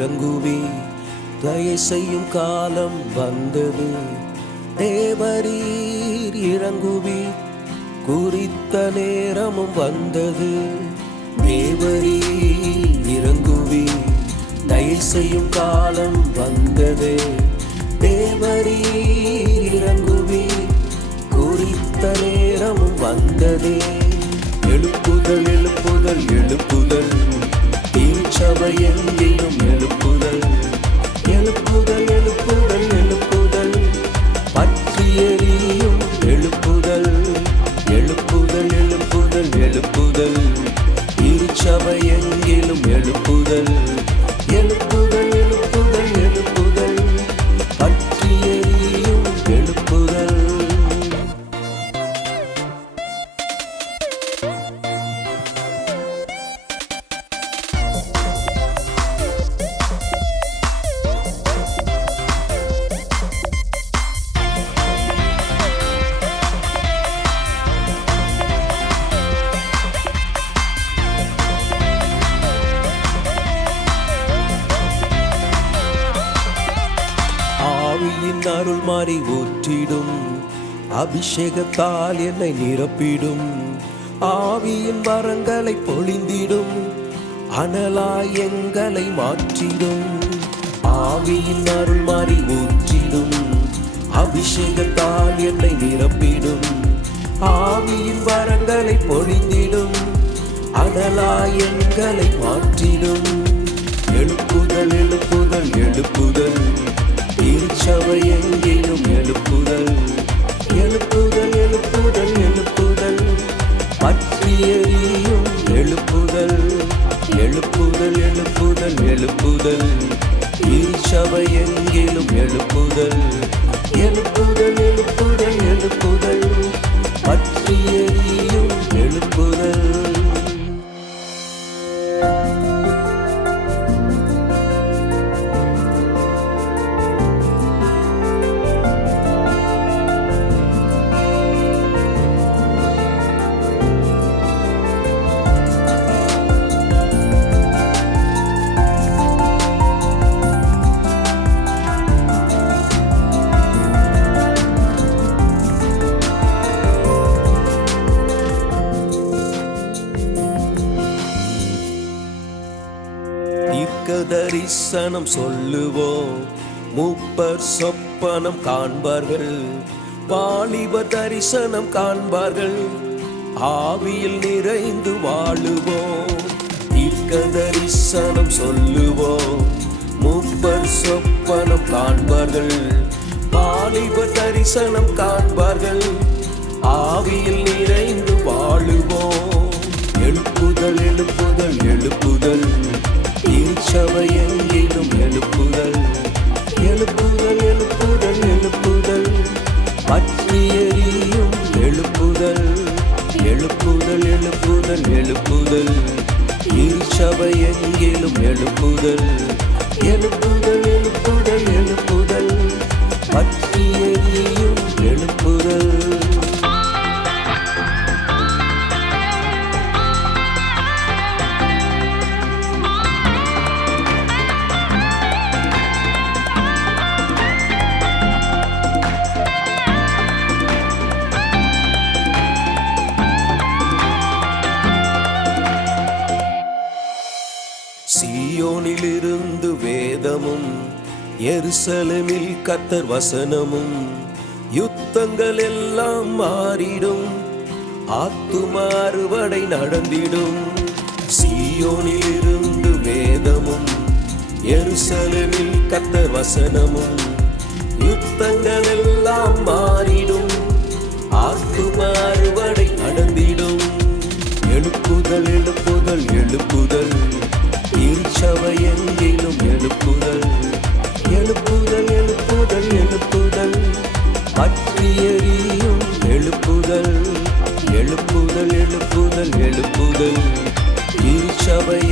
இறங்குவி. தயை செய்யும் காலம் வந்தது. தேவரீர் இறங்குவி. குறித்த நேரமும் வந்தது. தேவரீர் இறங்குவி. தயை செய்யும் காலம் வந்தது. தேவரீர் இறங்குவி. குறித்த நேரமும் வந்ததே. எழுப்புதல் எழுப்புதல் எழு அருள் மாறி ஊற்றிடும். அபிஷேகத்தால் என்னை நிரப்பிடும். ஆவியின் வரங்களை பொழிந்திடும். அனலாய் எங்களை மாற்றிடும். ஆவியின் அருள் மாறி ஊற்றிடும். அபிஷேகத்தால் என்னை நிரப்பிடும். ஆவியின் வரங்களை பொழிந்திடும். அனலாய் எங்களை மாற்றிடும். பற்றி எழுப்புதல் எழுப்புதல் எழுப்புதல் எழுப்புதல். திருச்சபை எங்கிலும் எழுப்புதல் எழுப்புதல் எழுப்புதல். தரிசனம் சொல்லுவோம். மூப்பர் சொப்பனம் காண்பார்கள். வாலிப தரிசனம் காண்பார்கள். ஆவியில் நிறைந்து வாழுவோம். தீர்க்க தரிசனம் சொல்லுவோம். மூப்பர் சொப்பனம் காண்பார்கள். வாலிப தரிசனம் காண்பார்கள். ஆவியில் நிறைந்து வாழுவோம். எழுப்புதல் எழுப்புதல் எழுப்புதல். திருச்சபை எங்கிலும் எழுப்புதல். எழுப்புதல் எழுப்புதல் எழுப்புதல். பற்றி எரியும் எழுப்புதல். எழுப்புதல் எழுப்புதல் எழுப்புதல். திருச்சபை எங்கிலும் எழுப்புதல். எழுப்புதல் எழுப்புதல் எழுப்புதல். பற்றி சியோனிலிருந்து வேதமும் எருசலமில் கத்தர் வசனமும் யுத்தங்கள் எல்லாம் மாறிடும் ஆத்தும அறுவடை நடந்திடும். சியோனிலிருந்து வேதமும் எருசலமில் கத்தர் வசனமும் யுத்த எழுப்புதல்